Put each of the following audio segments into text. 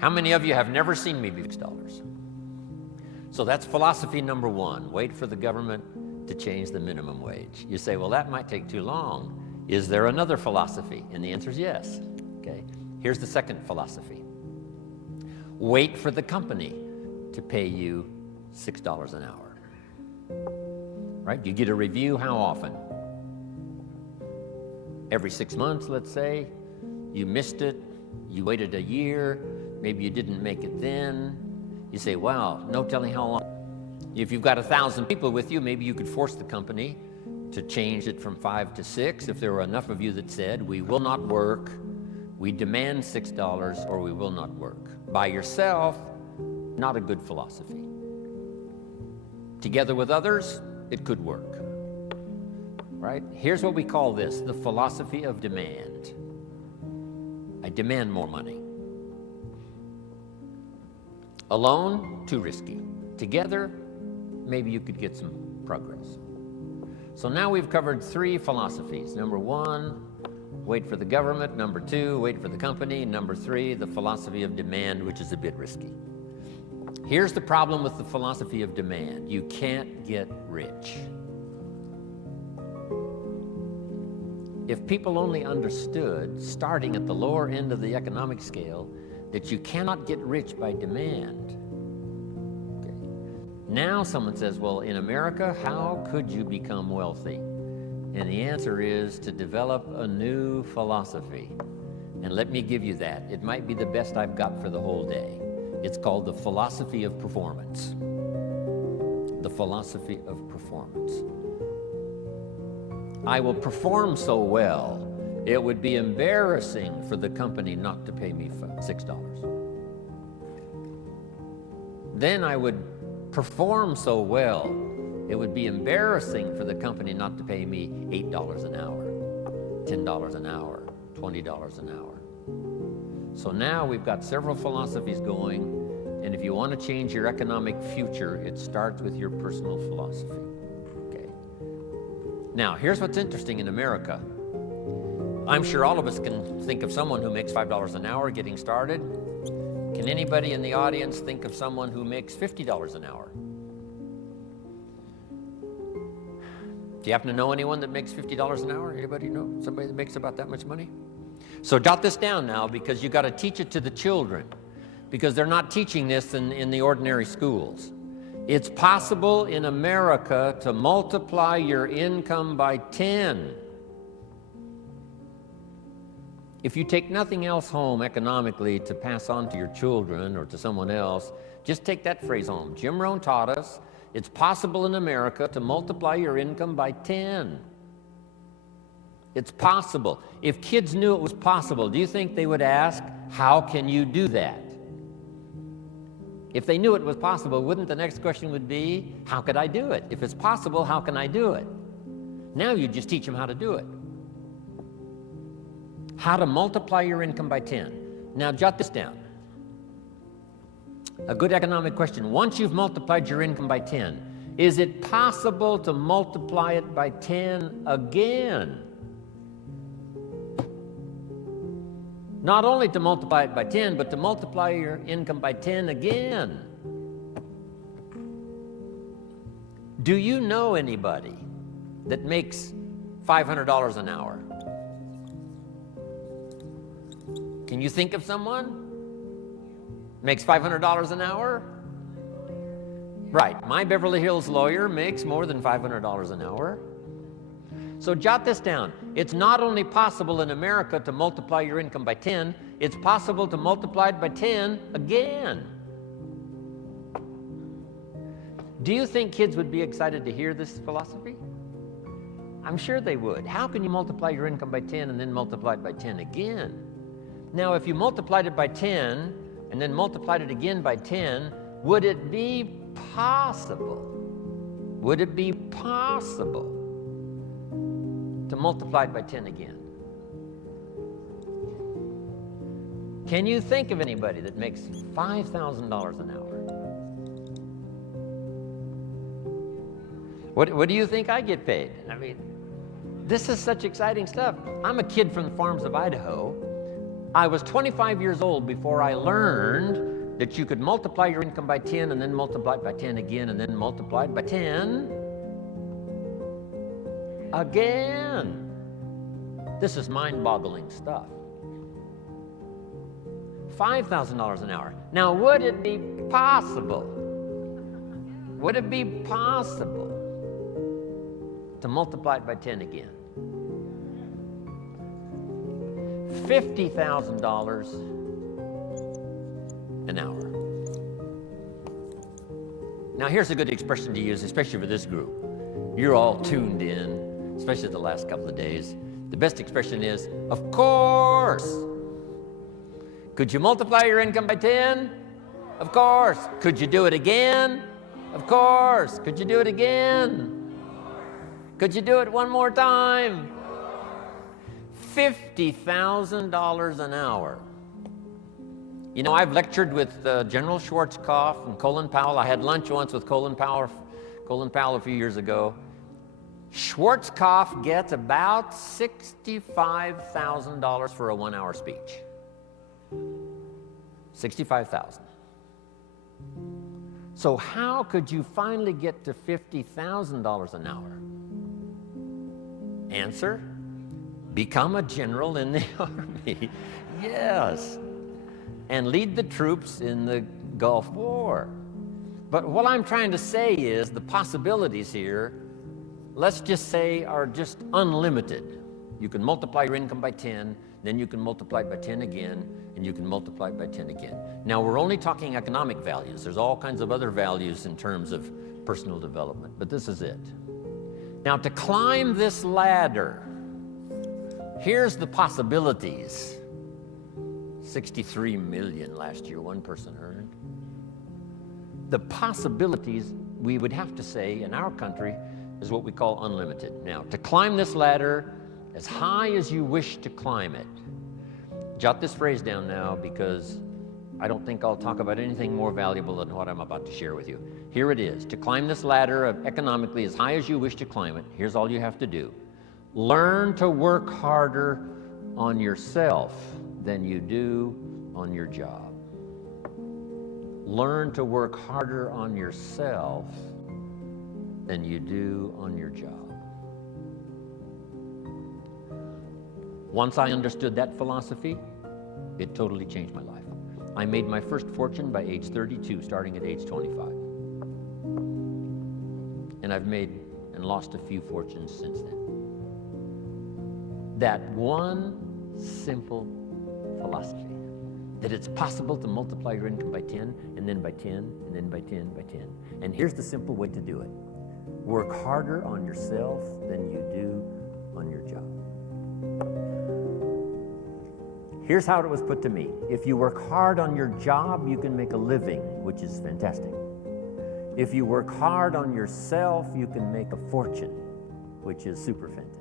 How many of you have never seen me be $6? So that's philosophy number one. Wait for the government to change the minimum wage. You say, well, that might take too long. Is there another philosophy? And the answer is yes. Okay. Here's the second philosophy. Wait for the company to pay you $6 an hour. Right? You get a review how often? Every 6 months, let's say. You missed it. You waited a year. Maybe you didn't make it then. You say, wow, no telling how long. If you've got 1,000 people with you, maybe you could force the company to change it from 5 to 6 if there were enough of you that said, we will not work, we demand $6, or we will not work. By yourself, not a good philosophy. Together with others, it could work. Right? Here's what we call this, the philosophy of demand. I demand more money. Alone, too risky. Together, maybe you could get some progress. So now we've covered 3 philosophies. Number 1, wait for the government. Number 2, wait for the company. Number 3, the philosophy of demand, which is a bit risky. Here's the problem with the philosophy of demand. You can't get rich. If people only understood, starting at the lower end of the economic scale, that you cannot get rich by demand. Okay. Now someone says, well, in America, how could you become wealthy? And the answer is to develop a new philosophy. And let me give you that. It might be the best I've got for the whole day. It's called the philosophy of performance. The philosophy of performance. I will perform so well, it would be embarrassing for the company not to pay me $6. Then I would perform so well, it would be embarrassing for the company not to pay me $8 an hour, $10 an hour, $20 an hour. So now we've got several philosophies going, and if you want to change your economic future, it starts with your personal philosophy. Okay. Now, here's what's interesting in America. I'm sure all of us can think of someone who makes $5 an hour getting started. Can anybody in the audience think of someone who makes $50 an hour? Do you happen to know anyone that makes $50 an hour? Anybody know somebody that makes about that much money? So jot this down now, because you got to teach it to the children, because they're not teaching this in the ordinary schools. It's possible in America to multiply your income by 10. If you take nothing else home economically to pass on to your children or to someone else, just take that phrase home. Jim Rohn taught us it's possible in America to multiply your income by 10. It's possible. If kids knew it was possible, do you think they would ask, how can you do that? If they knew it was possible, wouldn't the next question would be, how could I do it? If it's possible, how can I do it? Now you just teach them how to do it. How to multiply your income by 10. Now jot this down. A good economic question. Once you've multiplied your income by 10, is it possible to multiply it by 10 again? Not only to multiply it by 10, but to multiply your income by 10 again. Do you know anybody that makes $500 an hour? Can you think of someone? Makes $500 an hour? Right, my Beverly Hills lawyer makes more than $500 an hour. So jot this down. It's not only possible in America to multiply your income by 10, it's possible to multiply it by 10 again. Do you think kids would be excited to hear this philosophy? I'm sure they would. How can you multiply your income by 10 and then multiply it by 10 again? Now, if you multiplied it by 10 and then multiplied it again by 10, would it be possible? Would it be possible to multiply it by 10 again? Can you think of anybody that makes $5,000 an hour? What do you think I get paid? I mean, this is such exciting stuff. I'm a kid from the farms of Idaho. I was 25 years old before I learned that you could multiply your income by 10 and then multiply it by 10 again and then multiply it by 10 again. This is mind-boggling stuff. $5,000 an hour. Now, would it be possible? Would it be possible to multiply it by 10 again? $50,000 an hour. Now, here's a good expression to use, especially for this group. You're all tuned in, especially the last couple of days. The best expression is, of course. Could you multiply your income by 10? Of course. Could you do it again? Of course. Could you do it again? Could you do it one more time? $50,000 an hour. You know, I've lectured with General Schwarzkopf and Colin Powell. I had lunch once with Colin Powell a few years ago. Schwarzkopf gets about $65,000 for a 1-hour speech. $65,000. So how could you finally get to $50,000 an hour? Answer: become a general in the Army. Yes. And lead the troops in the Gulf War. But what I'm trying to say is the possibilities here, let's just say, are just unlimited. You can multiply your income by 10, then you can multiply it by 10 again, and you can multiply it by 10 again. Now, we're only talking economic values. There's all kinds of other values in terms of personal development, but this is it. Now, to climb this ladder, here's the possibilities. 63 million last year, one person earned. The possibilities, we would have to say, in our country, is what we call unlimited. Now, to climb this ladder as high as you wish to climb it. Jot this phrase down now, because I don't think I'll talk about anything more valuable than what I'm about to share with you. Here it is. To climb this ladder of economically as high as you wish to climb it, here's all you have to do. Learn to work harder on yourself than you do on your job. Learn to work harder on yourself than you do on your job. Once I understood that philosophy, it totally changed my life. I made my first fortune by age 32, starting at age 25. And I've made and lost a few fortunes since then. That one simple philosophy, that it's possible to multiply your income by 10, and then by 10, and then by 10, by 10. And here's the simple way to do it. Work harder on yourself than you do on your job. Here's how it was put to me. If you work hard on your job, you can make a living, which is fantastic. If you work hard on yourself, you can make a fortune, which is super fantastic.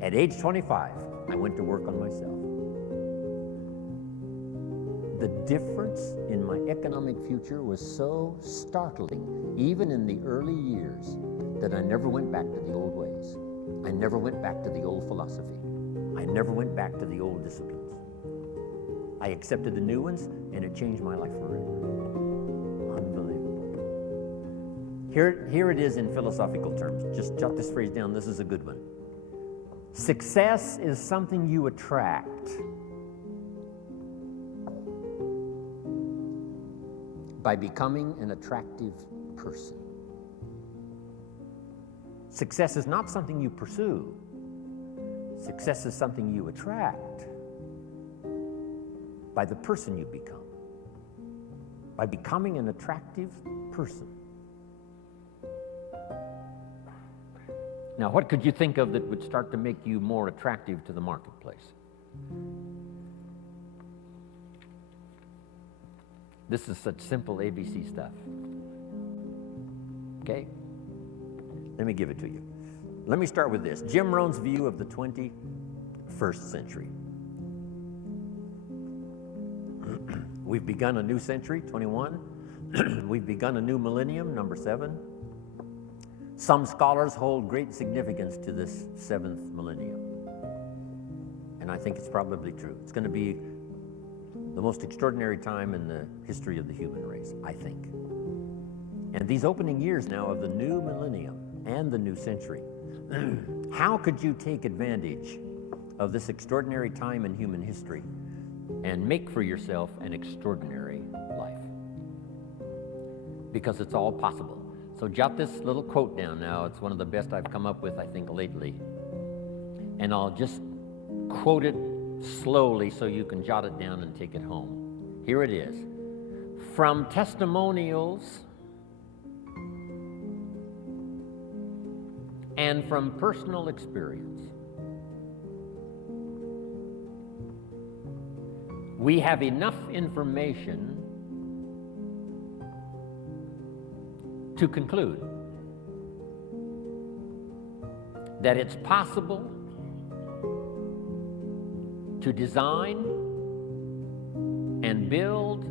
At age 25, I went to work on myself. The difference in my economic future was so startling, even in the early years, that I never went back to the old ways. I never went back to the old philosophy. I never went back to the old disciplines. I accepted the new ones, and it changed my life forever. Unbelievable. Here it is in philosophical terms. Just jot this phrase down. This is a good one. Success is something you attract by becoming an attractive person. Success is not something you pursue. Success is something you attract by the person you become, by becoming an attractive person. Now, what could you think of that would start to make you more attractive to the marketplace? This is such simple ABC stuff. Okay? Let me give it to you. Let me start with this. Jim Rohn's view of the 21st century. We've begun a new century, 21. We've begun a new millennium, number 7. Some scholars hold great significance to this 7th millennium. and I think it's probably true. It's going to be the most extraordinary time in the history of the human race, I think. And these opening years now of the new millennium and the new century, how could you take advantage of this extraordinary time in human history and make for yourself an extraordinary life? Because it's all possible. So jot this little quote down now. It's one of the best I've come up with, I think, lately. And I'll just quote it slowly so you can jot it down and take it home. Here it is. From testimonials and from personal experience, we have enough information to conclude that it's possible to design and build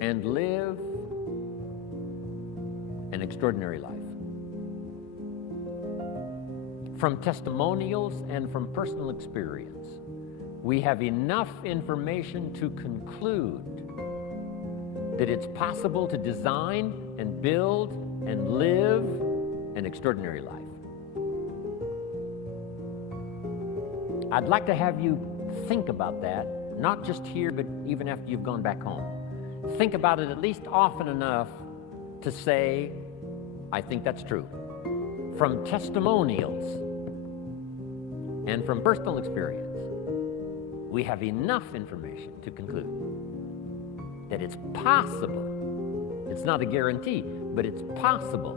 and live an extraordinary life. From testimonials and from personal experience, we have enough information to conclude that it's possible to design and build and live an extraordinary life. I'd like to have you think about that, not just here, but even after you've gone back home. Think about it at least often enough to say, I think that's true. From testimonials and from personal experience, we have enough information to conclude that it's possible, it's not a guarantee, but it's possible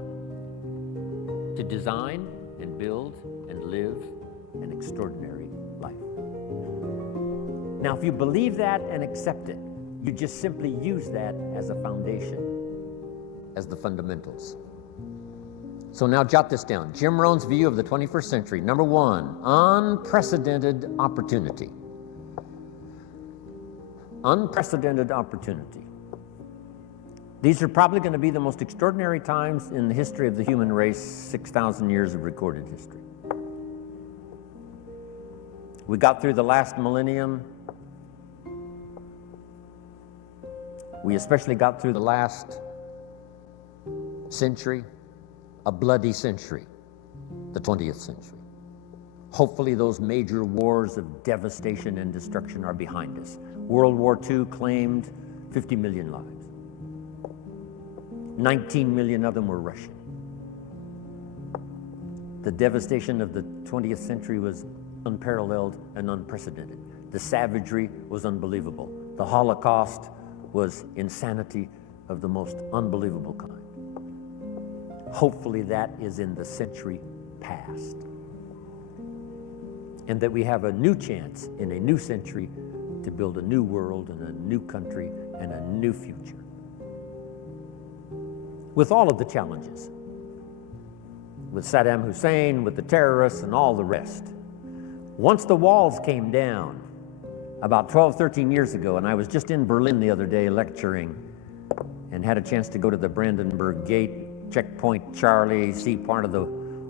to design and build and live an extraordinary life. Now, if you believe that and accept it, you just simply use that as a foundation, as the fundamentals. So now jot this down. Jim Rohn's view of the 21st century. Number one, unprecedented opportunity. Unprecedented opportunity. These are probably going to be the most extraordinary times in the history of the human race, 6,000 years of recorded history. We got through the last millennium. We especially got through the last century, a bloody century, the 20th century. Hopefully those major wars of devastation and destruction are behind us. World War II claimed 50 million lives. 19 million of them were Russian. The devastation of the 20th century was unparalleled and unprecedented. The savagery was unbelievable. The Holocaust was insanity of the most unbelievable kind. Hopefully that is in the century past. And that we have a new chance in a new century to build a new world and a new country and a new future. With all of the challenges. With Saddam Hussein, with the terrorists, and all the rest. Once the walls came down, about 12, 13 years ago, and I was just in Berlin the other day lecturing and had a chance to go to the Brandenburg Gate, Checkpoint Charlie, see part of the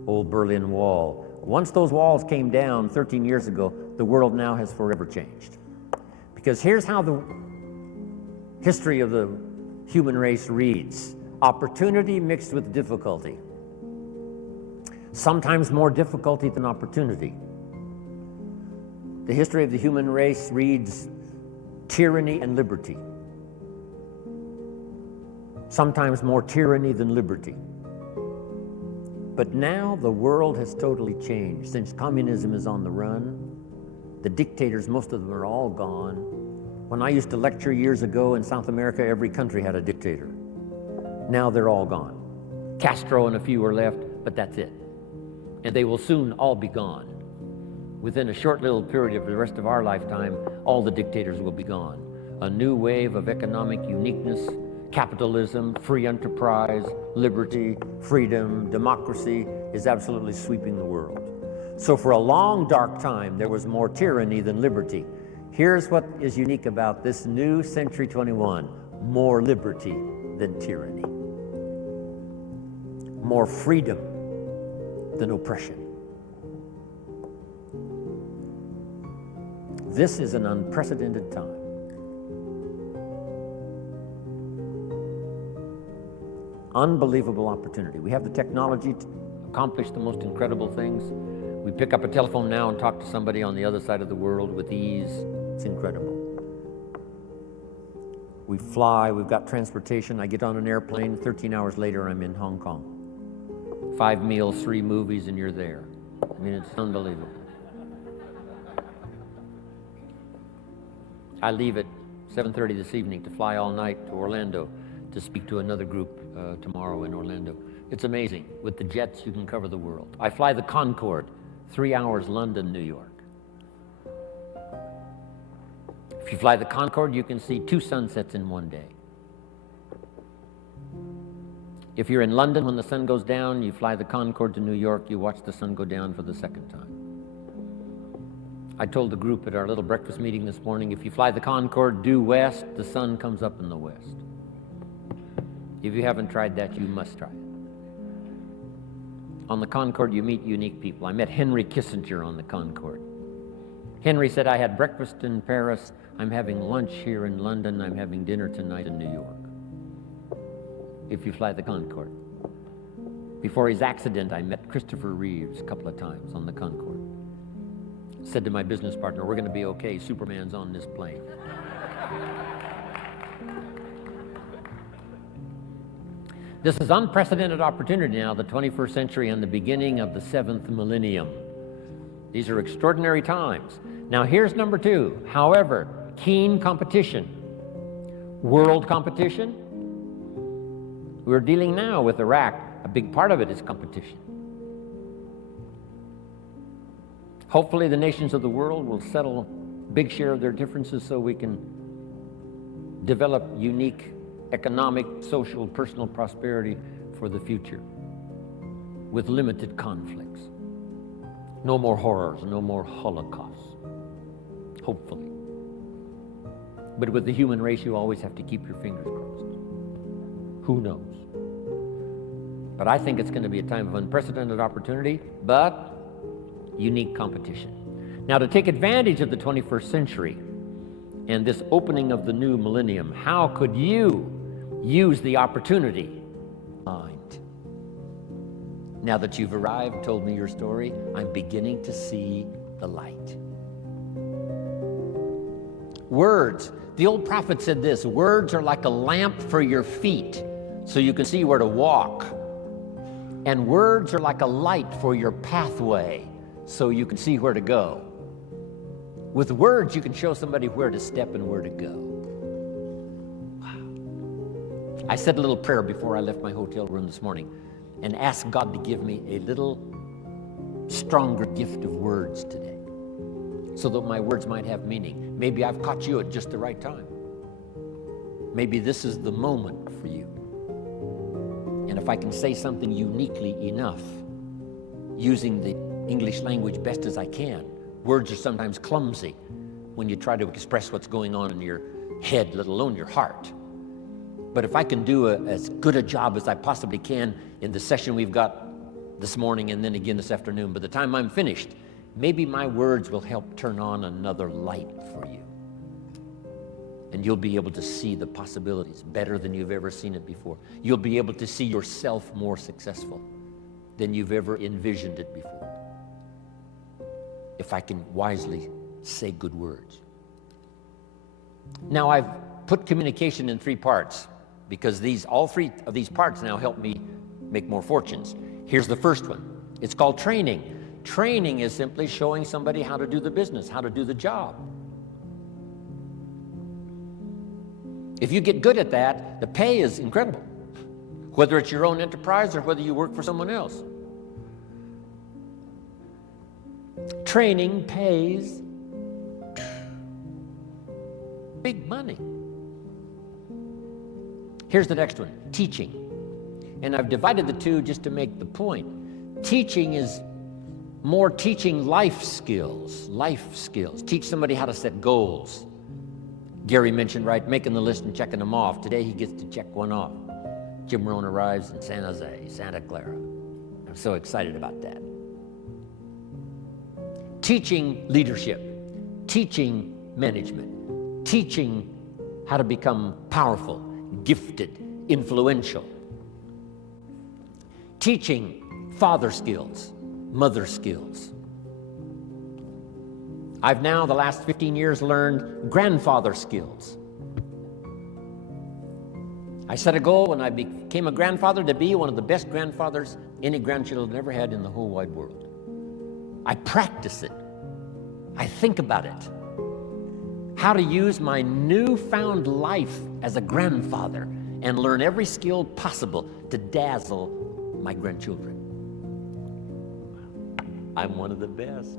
old Berlin Wall. Once those walls came down 13 years ago, the world now has forever changed. Because here's how the history of the human race reads. Opportunity mixed with difficulty. Sometimes more difficulty than opportunity. The history of the human race reads tyranny and liberty. Sometimes more tyranny than liberty. But now the world has totally changed. Since communism is on the run, the dictators, most of them are all gone. When I used to lecture years ago in South America, every country had a dictator. Now they're all gone. Castro and a few are left, but that's it. And they will soon all be gone. Within a short little period of the rest of our lifetime, all the dictators will be gone. A new wave of economic uniqueness, capitalism, free enterprise, liberty, freedom, democracy is absolutely sweeping the world. So for a long, dark time, there was more tyranny than liberty. Here's what is unique about this new Century 21. More liberty than tyranny. More freedom than oppression. This is an unprecedented time. Unbelievable opportunity. We have the technology to accomplish the most incredible things. We pick up a telephone now and talk to somebody on the other side of the world with ease. It's incredible. We fly, we've got transportation. I get on an airplane, 13 hours later I'm in Hong Kong. 5 meals, 3 movies, and you're there. I mean, it's unbelievable. I leave at 7:30 this evening to fly all night to Orlando to speak to another group tomorrow in Orlando. It's amazing. With the jets, you can cover the world. I fly the Concorde, 3 hours London, New York. If you fly the Concorde, you can see 2 sunsets in one day. If you're in London when the sun goes down, you fly the Concorde to New York, you watch the sun go down for the second time. I told the group at our little breakfast meeting this morning, if you fly the Concorde due west, the sun comes up in the west. If you haven't tried that, you must try it. On the Concorde, you meet unique people. I met Henry Kissinger on the Concorde. Henry said, I had breakfast in Paris, I'm having lunch here in London, I'm having dinner tonight in New York. If you fly the Concorde. Before his accident, I met Christopher Reeves a couple of times on the Concorde. Said to my business partner, we're going to be okay, Superman's on this plane. This is unprecedented opportunity now, the 21st century and the beginning of the 7th millennium. These are extraordinary times. Now here's number 2. However, keen competition. World competition. We're dealing now with Iraq. A big part of it is competition. Hopefully the nations of the world will settle a big share of their differences so we can develop unique economic, social, personal prosperity for the future with limited conflicts. No more horrors, no more holocausts, hopefully. But with the human race, you always have to keep your fingers crossed. Who knows? But I think it's going to be a time of unprecedented opportunity, but unique competition. Now, to take advantage of the 21st century and this opening of the new millennium, how could you use the opportunity? Now that you've arrived, told me your story, I'm beginning to see the light. Words. The old prophet said this, words are like a lamp for your feet so you can see where to walk. And words are like a light for your pathway so you can see where to go. With words, you can show somebody where to step and where to go. Wow. I said a little prayer before I left my hotel room this morning and asked God to give me a little stronger gift of words today so that my words might have meaning. Maybe I've caught you at just the right time. Maybe this is the moment for you. And if I can say something uniquely enough, using the English language best as I can, words are sometimes clumsy when you try to express what's going on in your head, let alone your heart. But if I can do as good a job as I possibly can in the session we've got this morning and then again this afternoon, by the time I'm finished, maybe my words will help turn on another light for you. And you'll be able to see the possibilities better than you've ever seen it before. You'll be able to see yourself more successful than you've ever envisioned it before. If I can wisely say good words. Now I've put communication in 3 parts because all 3 of these parts now help me make more fortunes. Here's the first one. It's called training. Training is simply showing somebody how to do the business, how to do the job. If you get good at that, the pay is incredible. Whether it's your own enterprise or whether you work for someone else. Training pays big money. Here's the next one, teaching. And I've divided the 2 just to make the point. Teaching is more teaching life skills. Teach somebody how to set goals. Gary mentioned, right, making the list and checking them off. Today he gets to check one off. Jim Rohn arrives in San Jose, Santa Clara. I'm so excited about that. Teaching leadership. teaching management, teaching how to become powerful, gifted, influential, teaching father skills, mother skills. I've now, the last 15 years, learned grandfather skills. I set a goal when I became a grandfather to be one of the best grandfathers any grandchildren ever had in the whole wide world. I practice it. I think about it. How to use my newfound life as a grandfather and learn every skill possible to dazzle my grandchildren. I'm one of the best.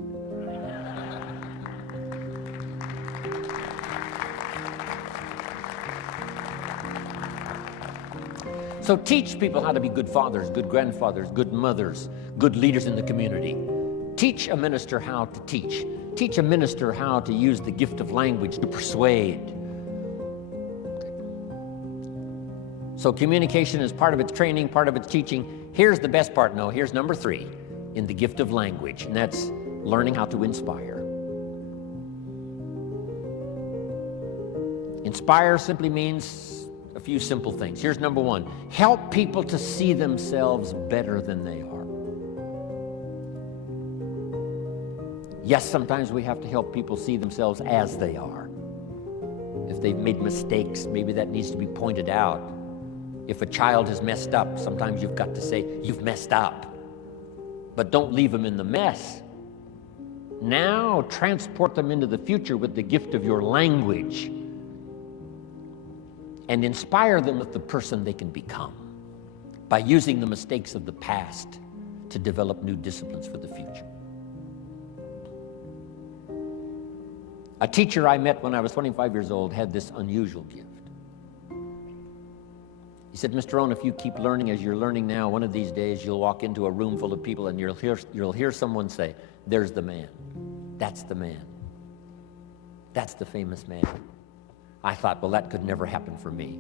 So teach people how to be good fathers, good grandfathers, good mothers, good leaders in the community. Teach a minister how to teach. Teach a minister how to use the gift of language to persuade. So communication is part of its training, part of its teaching. Here's the best part, no, here's number 3 in the gift of language, and that's learning how to inspire. Inspire simply means a few simple things. Here's number 1. Help people to see themselves better than they are. Yes, sometimes we have to help people see themselves as they are. If they've made mistakes, maybe that needs to be pointed out. If a child has messed up, sometimes you've got to say, you've messed up. But don't leave them in the mess. Now transport them into the future with the gift of your language and inspire them with the person they can become by using the mistakes of the past to develop new disciplines for the future. A teacher I met when I was 25 years old had this unusual gift. He said, Mr. Rohn, if you keep learning as you're learning now, one of these days you'll walk into a room full of people and you'll hear someone say, there's the man. That's the man. That's the famous man. I thought, well, that could never happen for me.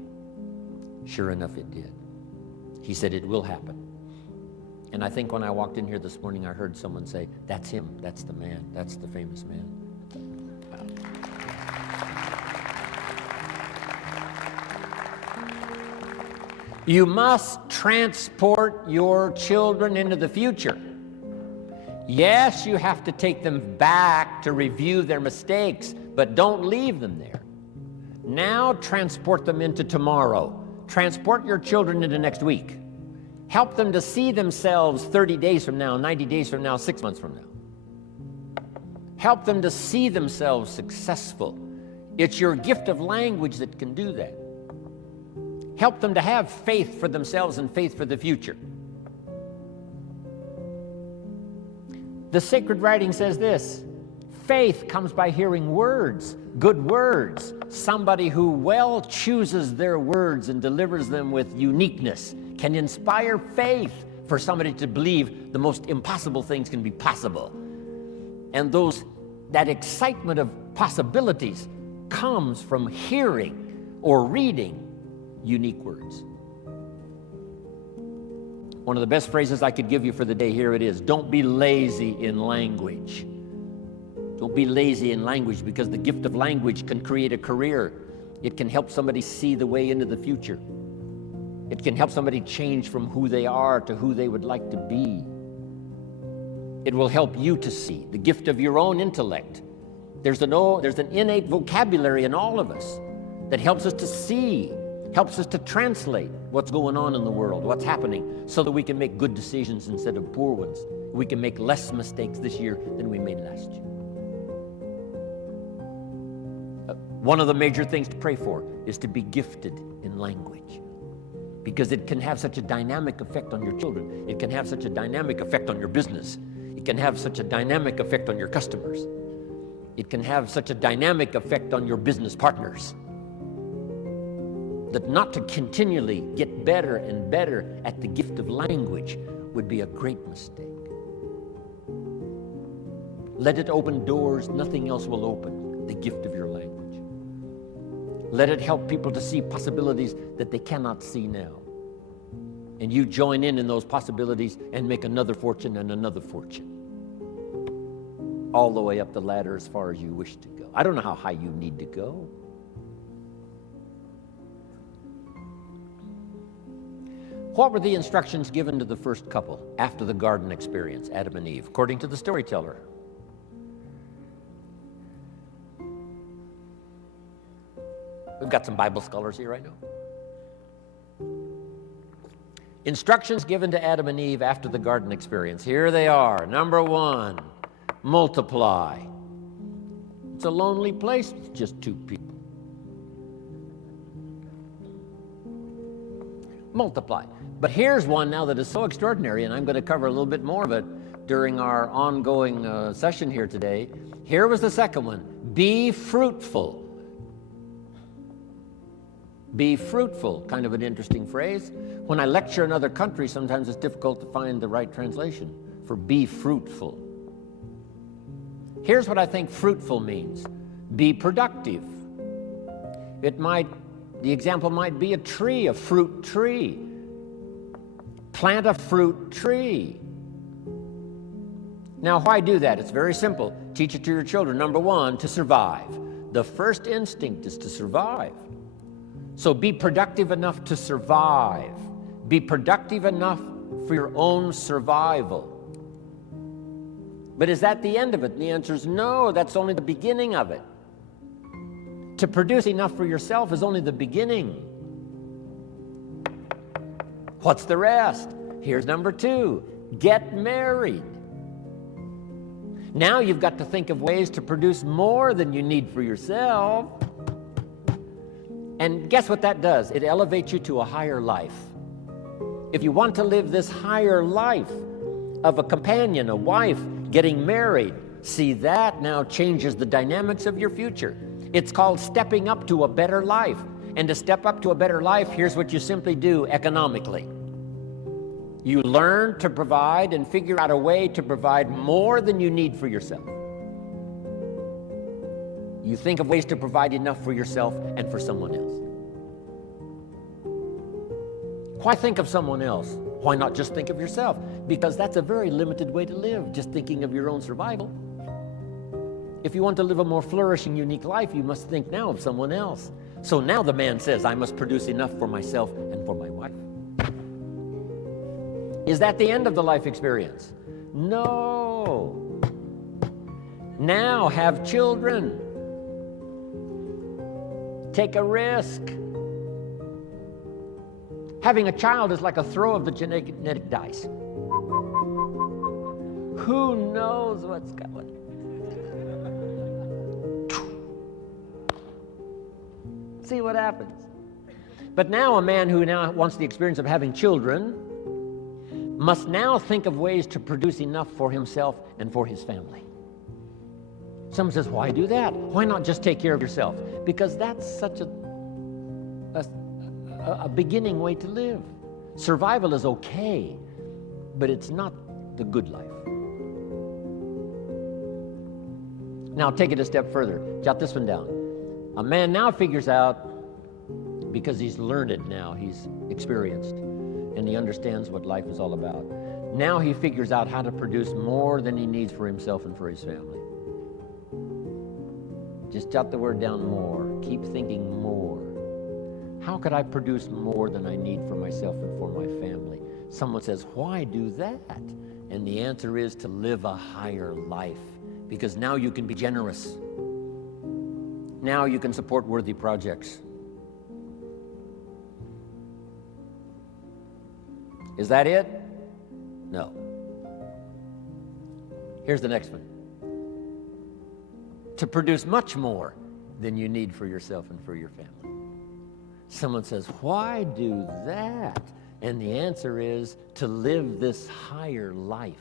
Sure enough, it did. He said, it will happen. And I think when I walked in here this morning, I heard someone say, that's him, that's the man, that's the famous man. You must transport your children into the future. Yes, you have to take them back to review their mistakes, but don't leave them there. Now transport them into tomorrow. Transport your children into next week. Help them to see themselves 30 days from now, 90 days from now, 6 months from now. Help them to see themselves successful. It's your gift of language that can do that. Help them to have faith for themselves and faith for the future. The sacred writing says this: faith comes by hearing words, good words. Somebody who well chooses their words and delivers them with uniqueness can inspire faith for somebody to believe the most impossible things can be possible. And that excitement of possibilities comes from hearing or reading unique words. One of the best phrases I could give you for the day, here it is: don't be lazy in language. Don't be lazy in language, because the gift of language can create a career. It can help somebody see the way into the future. It can help somebody change from who they are to who they would like to be. It will help you to see the gift of your own intellect. There's an innate vocabulary in all of us that helps us to see, helps us to translate what's going on in the world, what's happening, so that we can make good decisions instead of poor ones. We can make less mistakes this year than we made last year. One of the major things to pray for is to be gifted in language, because it can have such a dynamic effect on your children. It can have such a dynamic effect on your business. It can have such a dynamic effect on your customers. It can have such a dynamic effect on your business partners, that not to continually get better and better at the gift of language would be a great mistake. Let it open doors nothing else will open, the gift of your language. Let it help people to see possibilities that they cannot see now. And you join in those possibilities and make another fortune and another fortune. all the way up the ladder as far as you wish to go. I don't know how high you need to go. What were the instructions given to the first couple after the garden experience, Adam and Eve, according to the storyteller? We've got some Bible scholars here, I know. Instructions given to Adam and Eve after the garden experience. Here they are. Number 1, multiply. It's a lonely place with just 2 people. Multiply. But here's one now that is so extraordinary, and I'm going to cover a little bit more of it during our ongoing session here today. Here was the second one. Be fruitful. Be fruitful, kind of an interesting phrase. When I lecture in other countries, sometimes it's difficult to find the right translation for be fruitful. Here's what I think fruitful means. Be productive. The example might be a tree, a fruit tree. Plant a fruit tree. Now, why do that? It's very simple. Teach it to your children. Number 1, to survive. The first instinct is to survive. So be productive enough to survive. Be productive enough for your own survival. But is that the end of it? And the answer is no, that's only the beginning of it. To produce enough for yourself is only the beginning. What's the rest? Here's number 2, get married. Now you've got to think of ways to produce more than you need for yourself. And guess what that does? It elevates you to a higher life. If you want to live this higher life of a companion, a wife, getting married, see, that now changes the dynamics of your future. It's called stepping up to a better life. And to step up to a better life, here's what you simply do economically. You learn to provide and figure out a way to provide more than you need for yourself. You think of ways to provide enough for yourself and for someone else. Why think of someone else? Why not just think of yourself? Because that's a very limited way to live, just thinking of your own survival. If you want to live a more flourishing, unique life, you must think now of someone else. So now the man says, I must produce enough for myself and for my wife. Is that the end of the life experience? No. Now have children. Take a risk. Having a child is like a throw of the genetic dice. Who knows what's going? See what happens. But now a man who now wants the experience of having children must now think of ways to produce enough for himself and for his family. Someone says, why do that? Why not just take care of yourself? Because that's such a beginning way to live. Survival is okay, but it's not the good life. Now take it a step further. Jot this one down. A man now figures out, because he's learned it now, he's experienced, and he understands what life is all about. Now he figures out how to produce more than he needs for himself and for his family. Just jot the word down, more. Keep thinking more. How could I produce more than I need for myself and for my family? Someone says, why do that? And the answer is to live a higher life, because now you can be generous. Now you can support worthy projects. Is that it? No. Here's the next one. To produce much more than you need for yourself and for your family. Someone says, why do that? And the answer is to live this higher life.